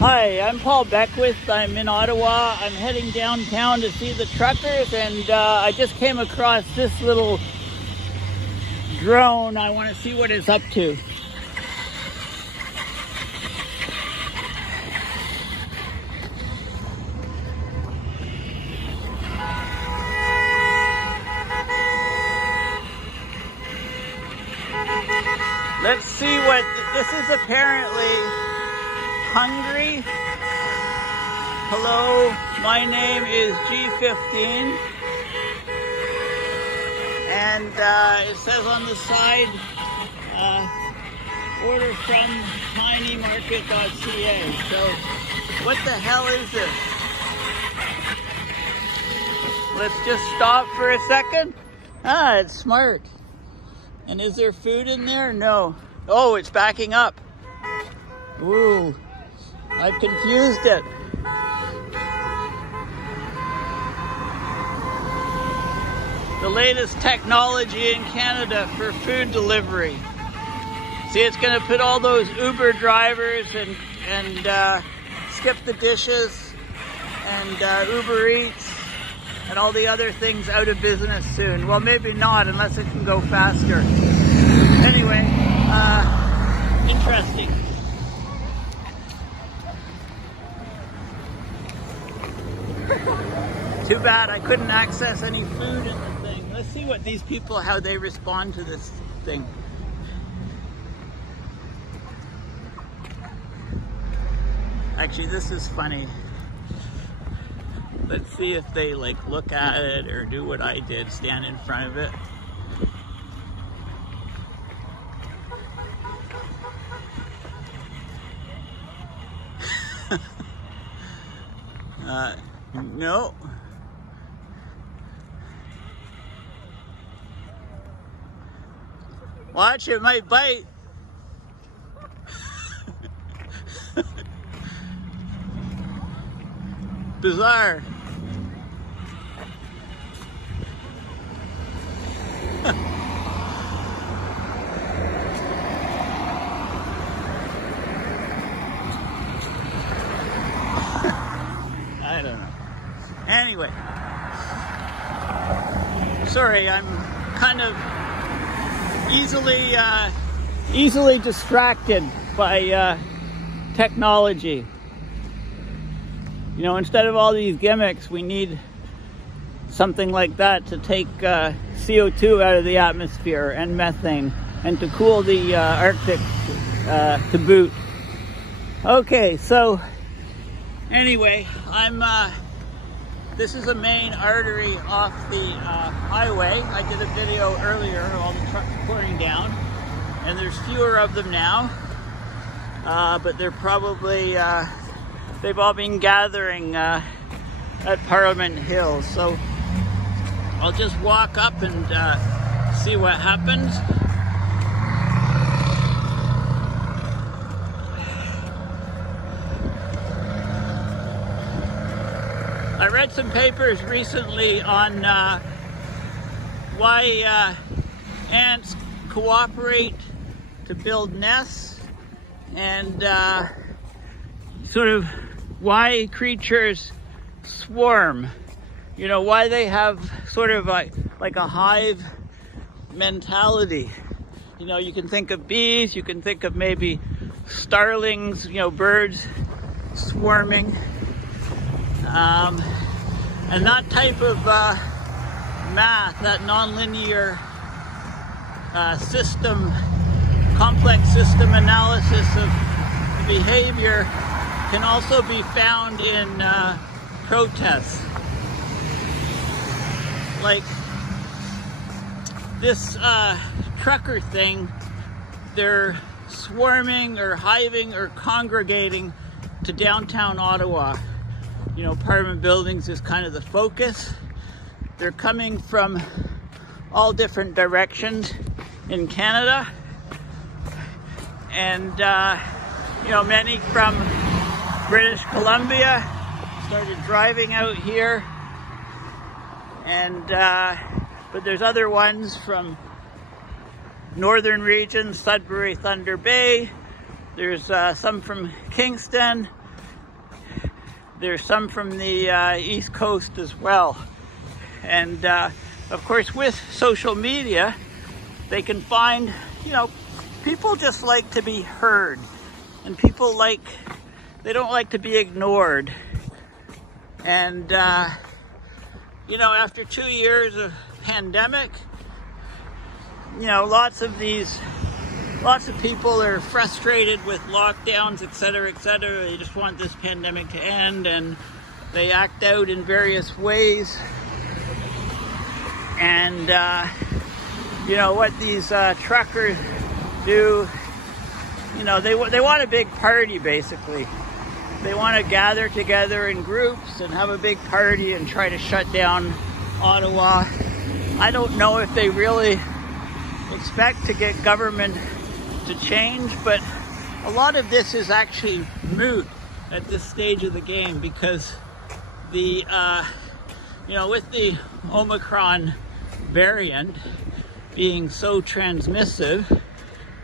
Hi, I'm Paul Beckwith. I'm in Ottawa. I'm heading downtown to see the truckers, and I just came across this little drone. I want to see what it's up to. Let's see what this is. Apparently hungry. Hello, my name is G15, and it says on the side, order from tinymarket.ca. So what the hell is this? Let's just stop for a second. Ah, it's smart. And is there food in there? No. Oh, it's backing up. Ooh, I've confused it. The latest technology in Canada for food delivery. See, it's going to put all those Uber drivers and skip the dishes and Uber Eats and all the other things out of business soon. Well, maybe not unless it can go faster. Anyway, interesting. Too bad I couldn't access any food in the thing. Let's see what these people, how they respond to this thing. Actually, this is funny. Let's see if they like look at it or do what I did, stand in front of it. No. Watch, it might bite. Bizarre. I don't know. Anyway, sorry, I'm kind of easily distracted by technology. You know, instead of all these gimmicks, we need something like that to take CO2 out of the atmosphere and methane, and to cool the Arctic to boot. Okay, so anyway, this is a main artery off the highway. I did a video earlier of all the trucks pouring down, and there's fewer of them now, but they're probably, they've all been gathering at Parliament Hill. So I'll just walk up and see what happens. I read some papers recently on why ants cooperate to build nests, and sort of why creatures swarm. You know, why they have sort of like a hive mentality. You know, you can think of bees, you can think of maybe starlings, you know, birds swarming. And that type of math, that nonlinear system, complex system analysis of behavior can also be found in protests. Like this trucker thing, they're swarming or hiving or congregating to downtown Ottawa. You know, Parliament buildings is kind of the focus. They're coming from all different directions in Canada, and you know, many from British Columbia started driving out here, and but there's other ones from northern regions, Sudbury, Thunder Bay. There's some from Kingston, There's some from the East Coast as well. And of course, with social media, they can find, you know, people just like to be heard, and people they don't like to be ignored. And you know, after 2 years of pandemic, you know, lots of people are frustrated with lockdowns, etc., etc. They just want this pandemic to end, and they act out in various ways. And you know what these truckers do, you know, they want a big party, basically. They want to gather together in groups and have a big party and try to shut down Ottawa. I don't know if they really expect to get government to change, but a lot of this is actually moot at this stage of the game, because the you know, with the Omicron variant being so transmissive,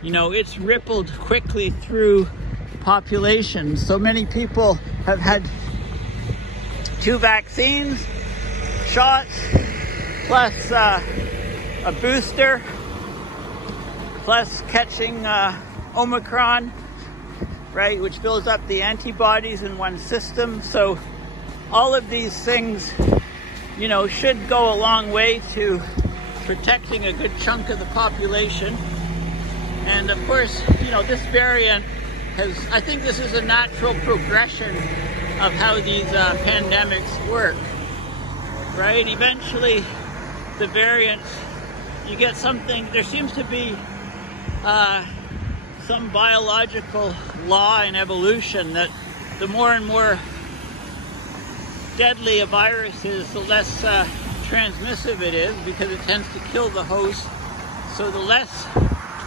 you know, it's rippled quickly through populations. So many people have had 2 vaccines, shots, plus a booster, plus catching Omicron, right, which builds up the antibodies in one's system. So all of these things, you know, should go a long way to protecting a good chunk of the population. And of course, you know, this variant I think this is a natural progression of how these pandemics work, right? Eventually, the variants, you get something, there seems to be some biological law in evolution that the more and more deadly a virus is, the less transmissive it is, because it tends to kill the host. So the less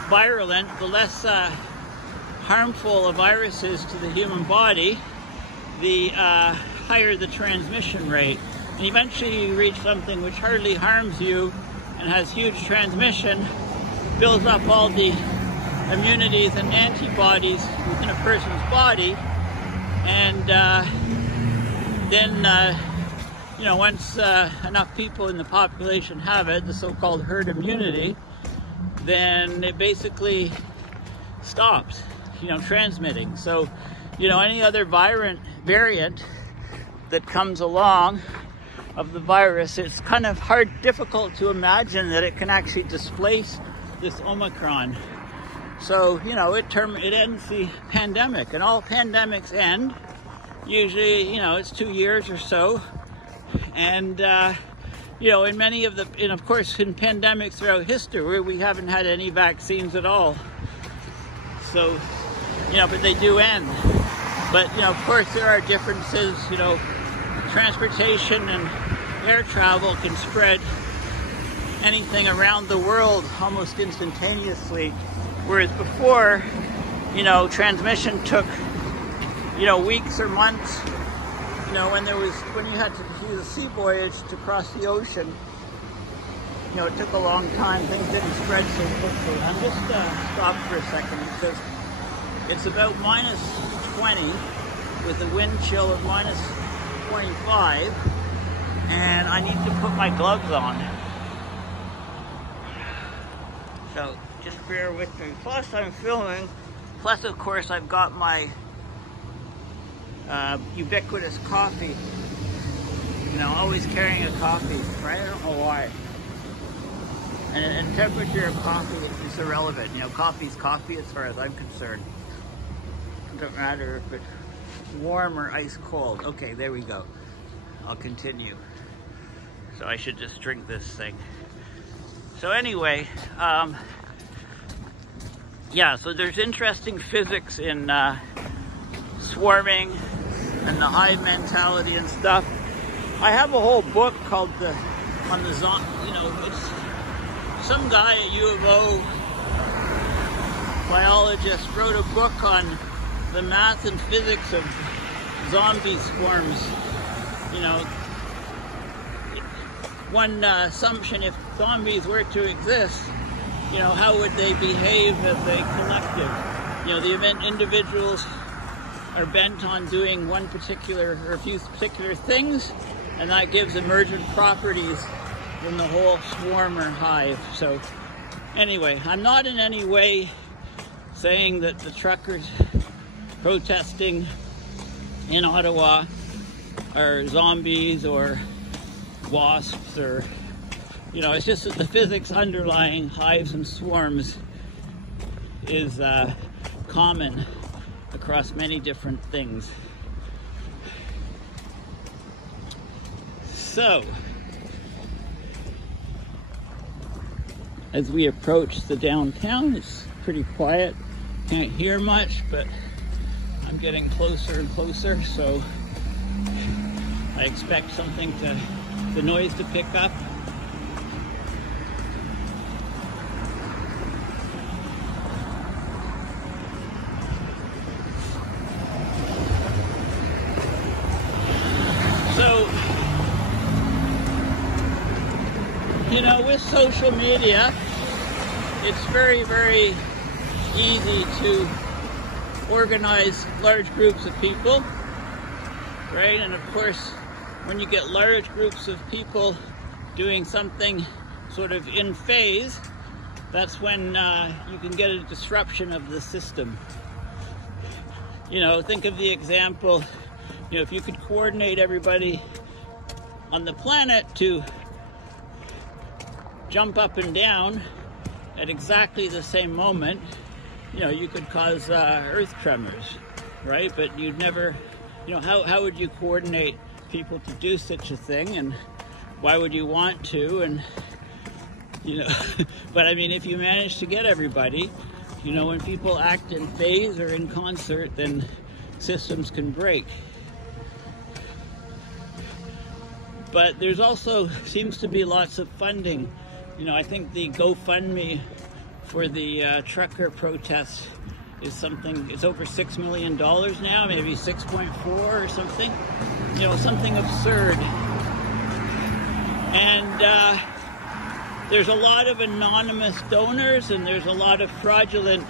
virulent, the less harmful a virus is to the human body, the higher the transmission rate. And eventually you reach something which hardly harms you and has huge transmission, builds up all the immunities and antibodies within a person's body, and then you know, once enough people in the population have it, the so-called herd immunity, then it basically stops, you know, transmitting. So, you know, any other variant that comes along of the virus, it's kind of difficult to imagine that it can actually displace this Omicron. So, you know, it ends the pandemic, and all pandemics end. Usually, you know, it's 2 years or so. And, you know, and of course, in pandemics throughout history, we haven't had any vaccines at all. So, you know, but they do end. But, you know, of course, there are differences. You know, transportation and air travel can spread anything around the world almost instantaneously. Whereas before, you know, transmission took, you know, weeks or months. You know, when you had to use a sea voyage to cross the ocean, you know, it took a long time. Things didn't spread so quickly. I'm just stop for a second, because it's about -20 with a wind chill of -25, and I need to put my gloves on. So just bear with me. Plus I'm filming. Plus, of course, I've got my ubiquitous coffee. You know, always carrying a coffee, right? I don't know why. And temperature of coffee is irrelevant. You know, coffee's coffee as far as I'm concerned. It doesn't matter if it's warm or ice cold. Okay, there we go. I'll continue. So I should just drink this thing. So anyway, yeah, so there's interesting physics in swarming and the hive mentality and stuff. I have a whole book called on the zombie, you know, it's some guy at U of O, biologist, wrote a book on the math and physics of zombie swarms. You know, one assumption, if zombies were to exist, you know, how would they behave as a collective? You know, the individuals are bent on doing one particular or a few particular things, and that gives emergent properties in the whole swarm or hive. So anyway, I'm not in any way saying that the truckers protesting in Ottawa are zombies or wasps, or, you know, it's just that the physics underlying hives and swarms is common across many different things. So, as we approach the downtown, it's pretty quiet. Can't hear much, but I'm getting closer and closer, so I expect the noise to pick up. So, you know, with social media, it's very, very easy to organize large groups of people, right? And of course, when you get large groups of people doing something sort of in phase, that's when you can get a disruption of the system. You know, think of the example, you know, if you could coordinate everybody on the planet to jump up and down at exactly the same moment, you know, you could cause earth tremors, right? But you'd never, you know, how would you coordinate people to do such a thing, and why would you want to? And, you know, but I mean, if you manage to get everybody, you know, when people act in phase or in concert, then systems can break. But there's also seems to be lots of funding. You know, I think the GoFundMe for the trucker protests is something, it's over $6 million now, maybe 6.4 or something, you know, something absurd. And there's a lot of anonymous donors, and there's a lot of fraudulent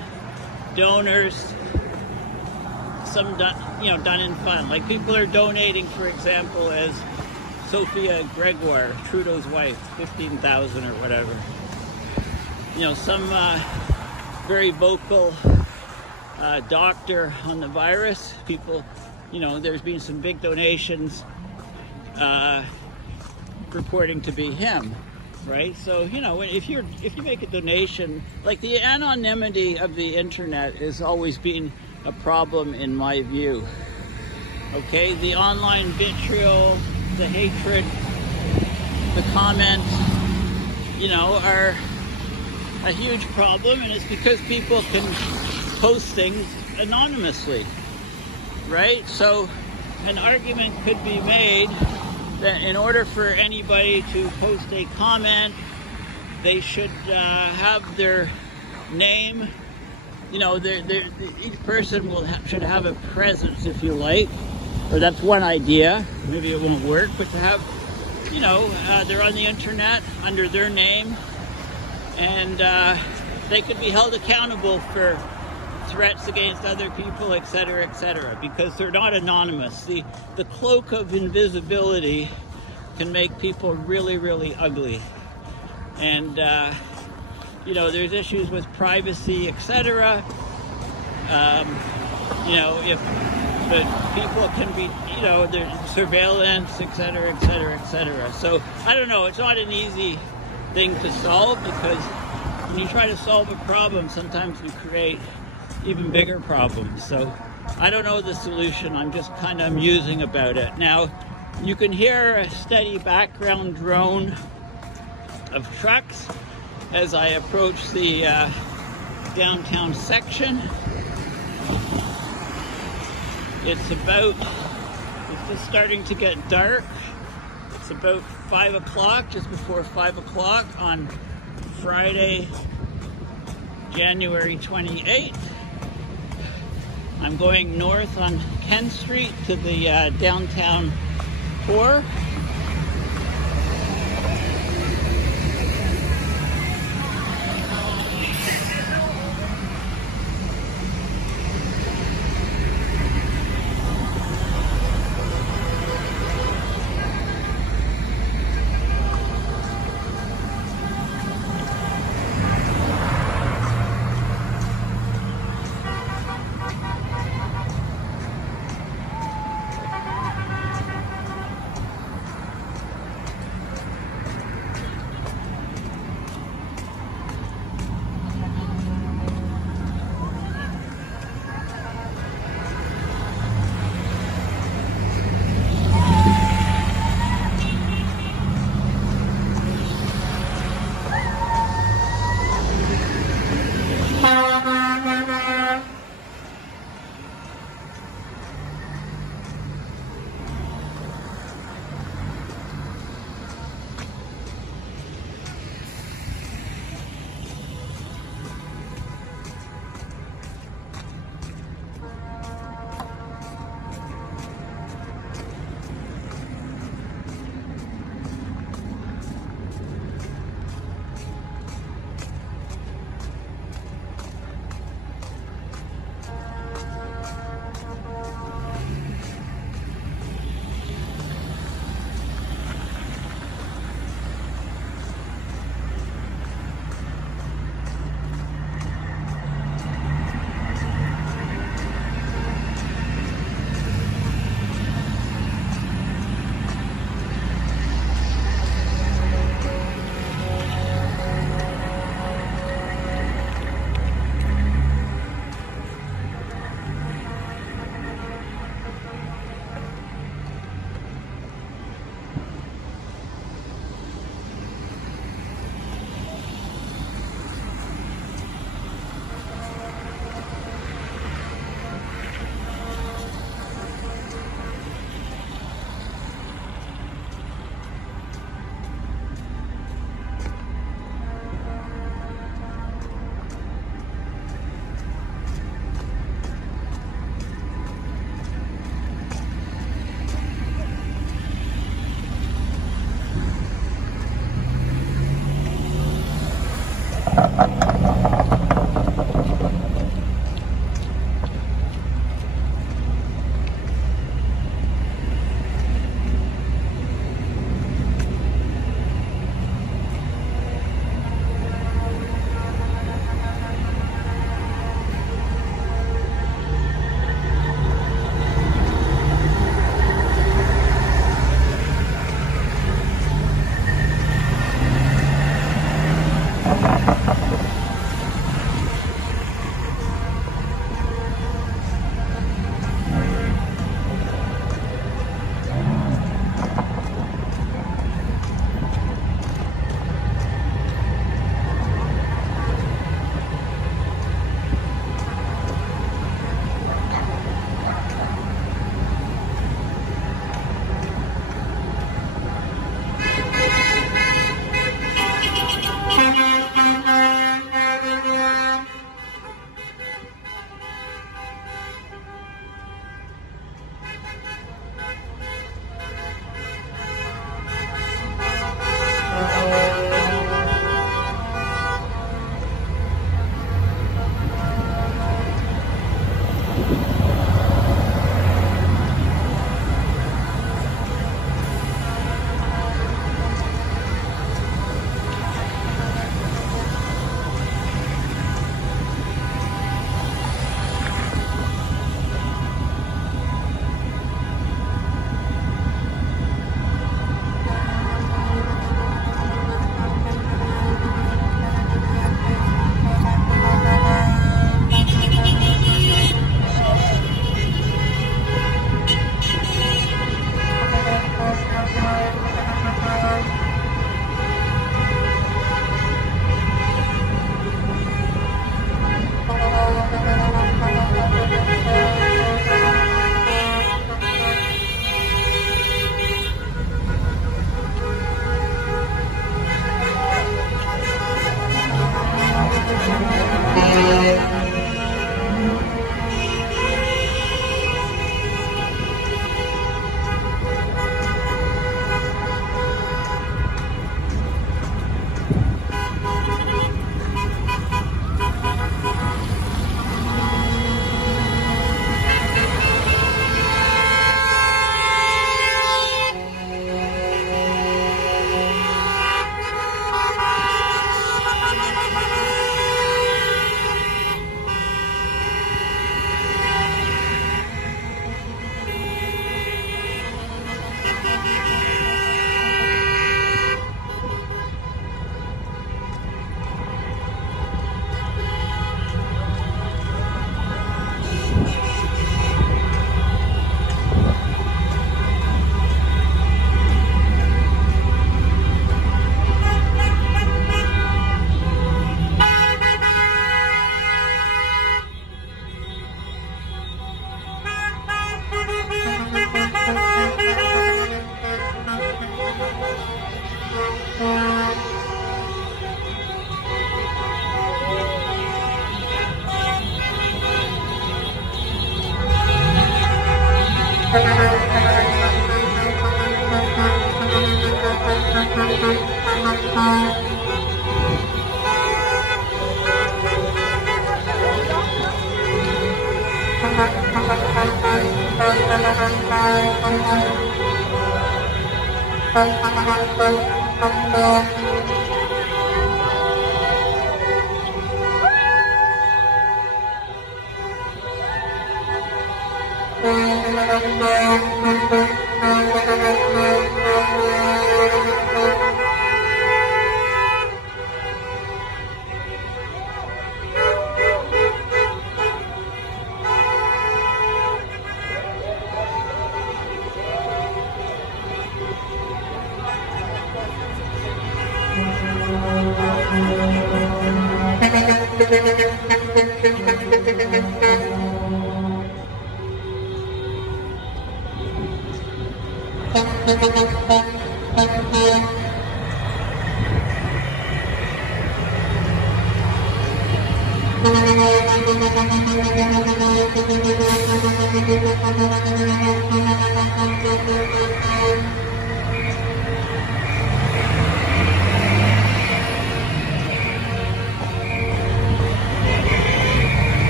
donors, some done, you know, done in fun. Like, people are donating, for example, as Sophia Gregoire, Trudeau's wife, 15,000 or whatever. You know, some very vocal doctor on the virus. People, you know, there's been some big donations purporting to be him, right? So, you know, if you make a donation, like, the anonymity of the internet has always been a problem in my view. Okay, the online vitriol, the hatred, the comments, you know, are a huge problem, and it's because people can post things anonymously, right? So an argument could be made that in order for anybody to post a comment, they should have their name, you know, each person should have a presence, if you like, or that's one idea. Maybe it won't work, but to have, you know, they're on the internet under their name, and they could be held accountable for threats against other people, etc., because they're not anonymous. The cloak of invisibility can make people really, really ugly. And, you know, there's issues with privacy, etc. You know, but people can be, you know, there's surveillance, etc. So, I don't know, it's not an easy thing to solve, because when you try to solve a problem, sometimes you create even bigger problems. So I don't know the solution, I'm just kind of musing about it. Now, you can hear a steady background drone of trucks as I approach the downtown section. It's just starting to get dark. It's about 5 o'clock, just before 5 o'clock on Friday, January 28th. I'm going north on Kent Street to the downtown core.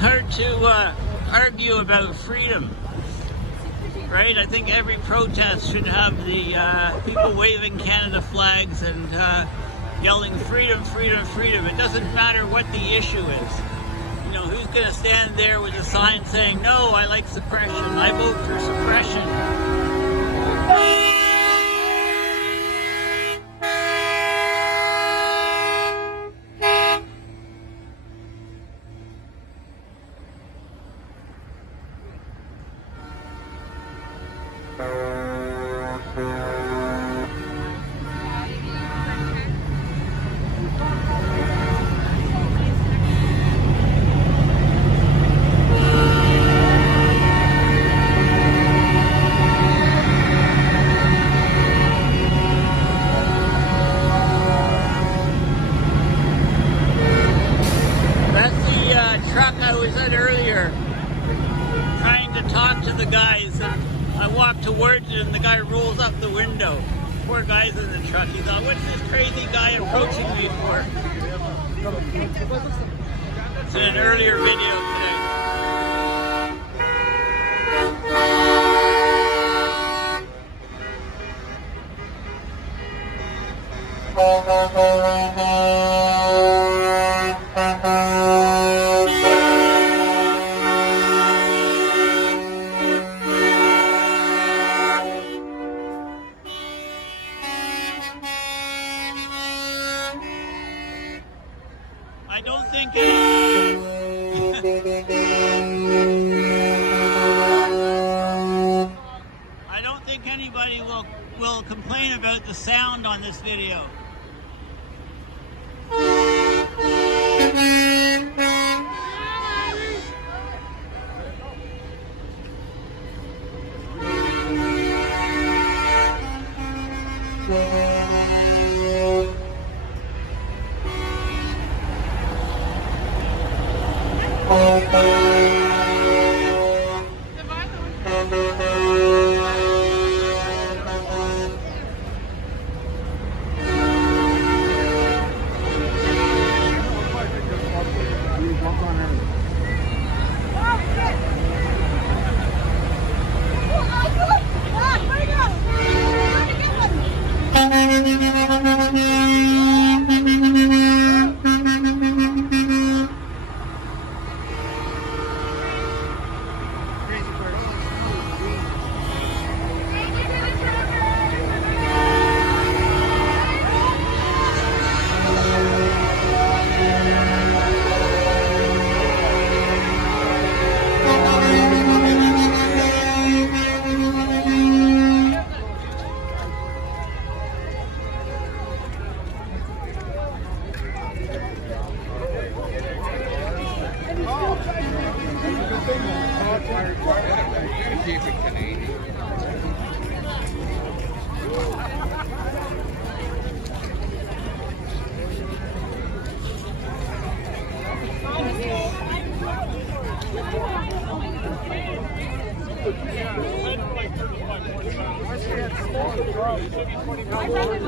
hard to argue about freedom, right? I think every protest should have the people waving Canada flags and yelling freedom, freedom, freedom. It doesn't matter what the issue is. You know, who's going to stand there with a sign saying, no, I like suppression, I vote for suppression. Truck I was at earlier, trying to talk to the guys, and I walk towards it and the guy rolls up the window. Poor guy's in the truck. He thought, what's this crazy guy approaching me for? It's in an earlier video today. I don't think anybody will complain about the sound on this video.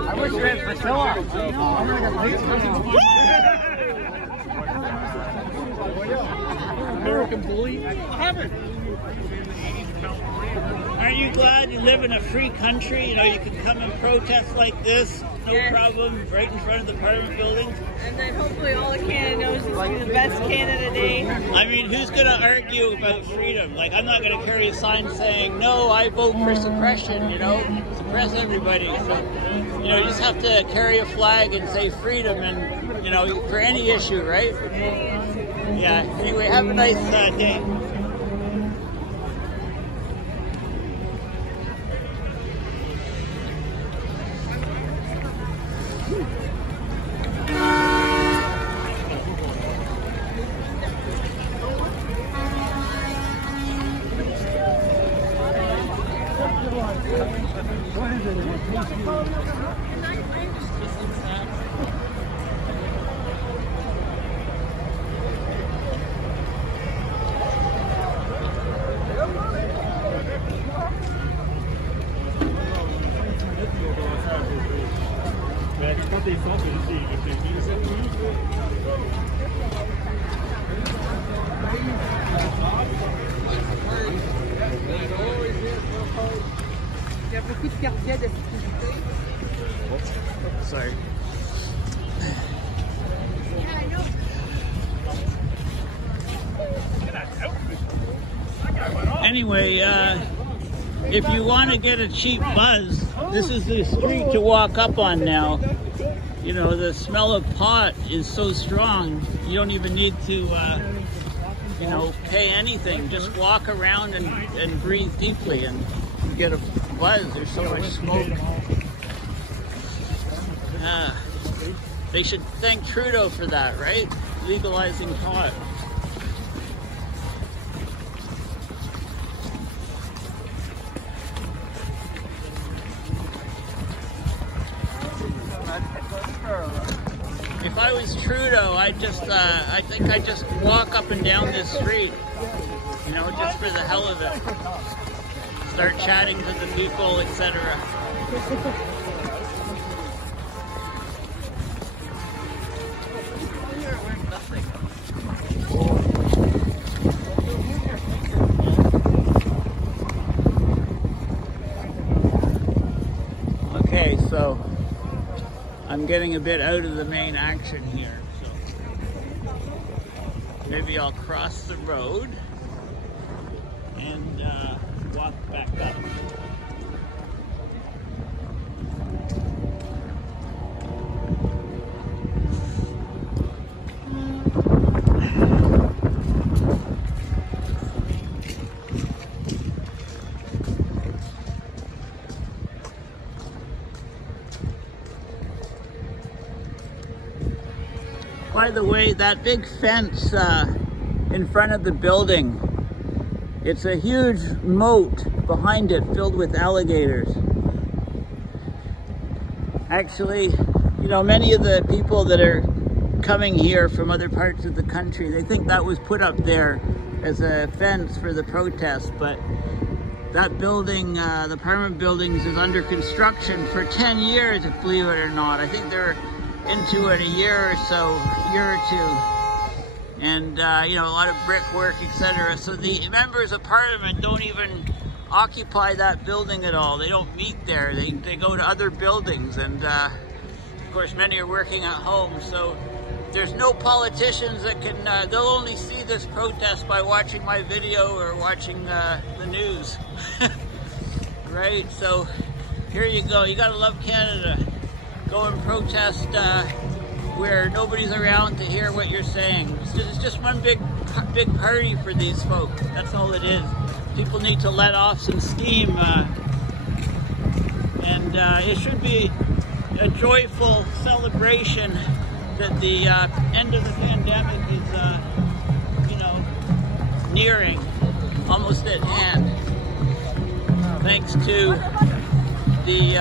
I wish you had Priscilla. I'm gonna get late. American bully. Aren't you glad you live in a free country? You know, you can come and protest like this, no problem, right in front of the Parliament buildings. And then hopefully all of Canada knows it's be the best Canada Day. I mean, who's going to argue about freedom? Like, I'm not going to carry a sign saying, no, I vote for suppression, you know, suppress everybody. So, you know, you just have to carry a flag and say freedom and, you know, for any issue, right? Yeah, anyway, have a nice day. anyway, if you want to get a cheap buzz, this is the street to walk up on now. You know, the smell of pot is so strong, you don't even need to, you know, pay anything. Just walk around and breathe deeply and get a buzz. There's so much smoke. They should thank Trudeau for that, right? Legalizing pot. If I was Trudeau, I think I'd just walk up and down this street, you know, just for the hell of it. Start chatting to the people, etc. Okay, so I'm getting a bit out of the main action here, so maybe I'll cross the road and walk back up. By the way, that big fence in front of the building, it's a huge moat behind it filled with alligators. Actually, you know, many of the people that are coming here from other parts of the country, they think that was put up there as a fence for the protest, but that building, the apartment buildings, is under construction for 10 years, believe it or not. I think they're into it a year or two, and you know, a lot of brickwork, etc. So the members of parliament don't even occupy that building at all. They don't meet there. They go to other buildings, and of course many are working at home, so there's no politicians that can, they'll only see this protest by watching my video or watching the news. Right, so here you go. You gotta love Canada. Go and protest where nobody's around to hear what you're saying. It's just one big party for these folk. That's all it is. People need to let off some steam, and it should be a joyful celebration that the end of the pandemic is, you know, nearing, almost at hand, thanks to the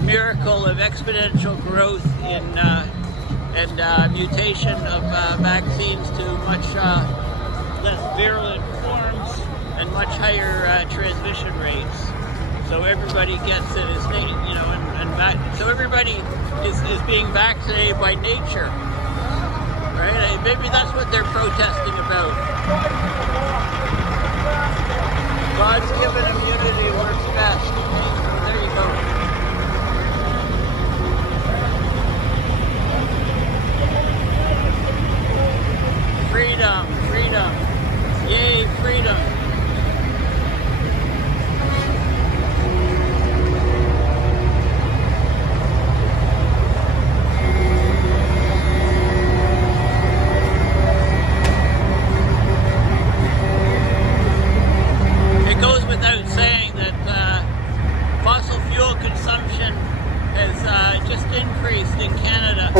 miracle of exponential growth in and mutation of vaccines to much less virulent forms and much higher transmission rates. So everybody gets it, you know, so everybody is being vaccinated by nature, right? Maybe that's what they're protesting about. God's given immunity works best. There you go. Freedom, freedom, yay, freedom. It goes without saying that fossil fuel consumption has just increased in Canada.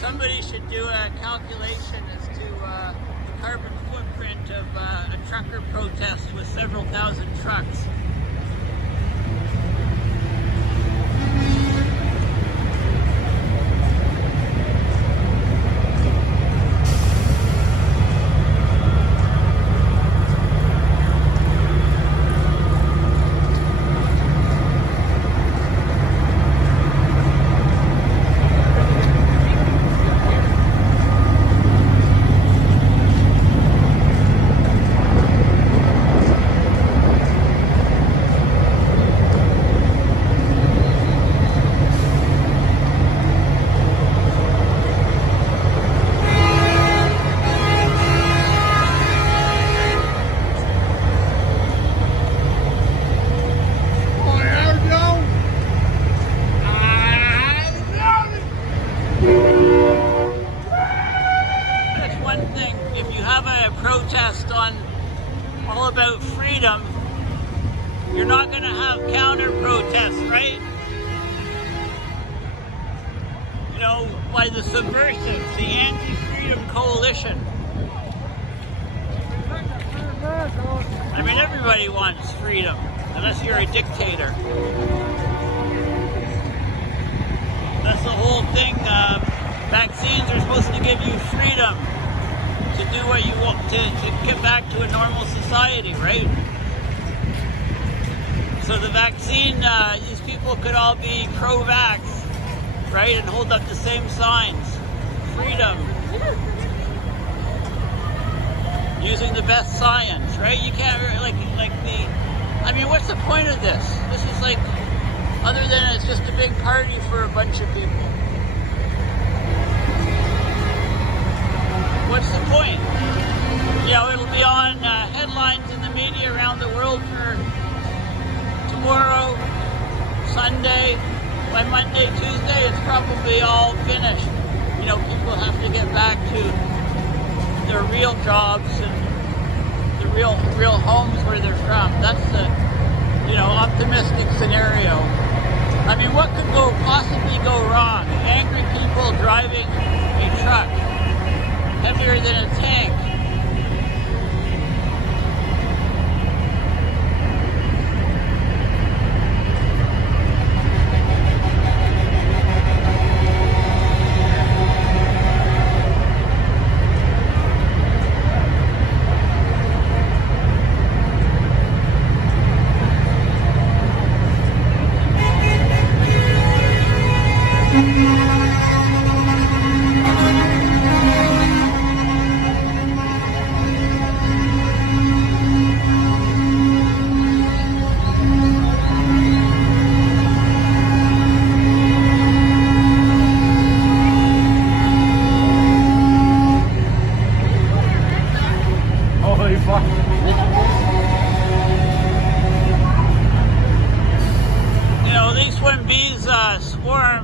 Somebody should do a calculation as to the carbon footprint of a trucker protest with several thousand trucks. counter protests, right? You know, by the subversives, the anti-freedom coalition. I mean, everybody wants freedom, unless you're a dictator. That's the whole thing. Vaccines are supposed to give you freedom to do what you want, to get back to a normal society, right? So the vaccine, these people could all be pro-vax, right, and hold up the same signs. Freedom. Using the best science, right? You can't, I mean, what's the point of this? This is like, other than it's just a big party for a bunch of people. What's the point? You know, it'll be on headlines in the media around the world for tomorrow, Sunday. By Monday, Tuesday, it's probably all finished. You know, people have to get back to their real jobs and the real homes where they're from. That's the, you know, optimistic scenario. I mean, what could possibly go wrong? Angry people driving a truck heavier than a tank.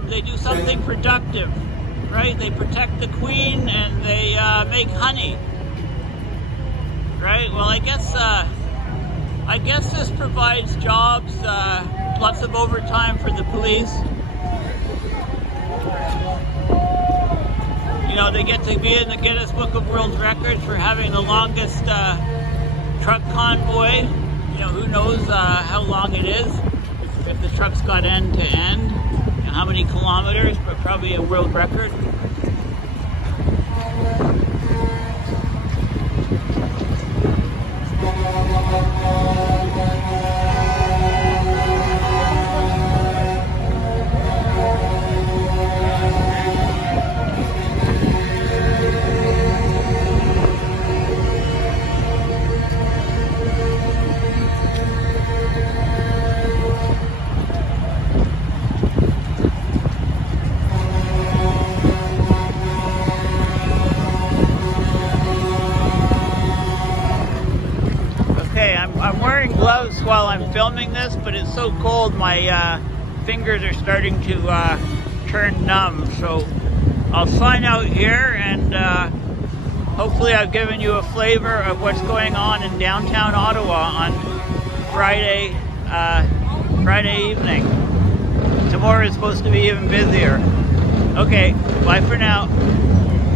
They do something productive, right? They protect the queen and they make honey, right? Well, I guess this provides jobs, lots of overtime for the police. You know, they get to be in the Guinness Book of World Records for having the longest truck convoy. You know, who knows how long it is, if the truck's got end to end. How many kilometers, but probably a world record. I'm wearing gloves while I'm filming this, but it's so cold my fingers are starting to turn numb. So I'll sign out here, and hopefully I've given you a flavor of what's going on in downtown Ottawa on Friday evening. Tomorrow is supposed to be even busier. Okay, bye for now.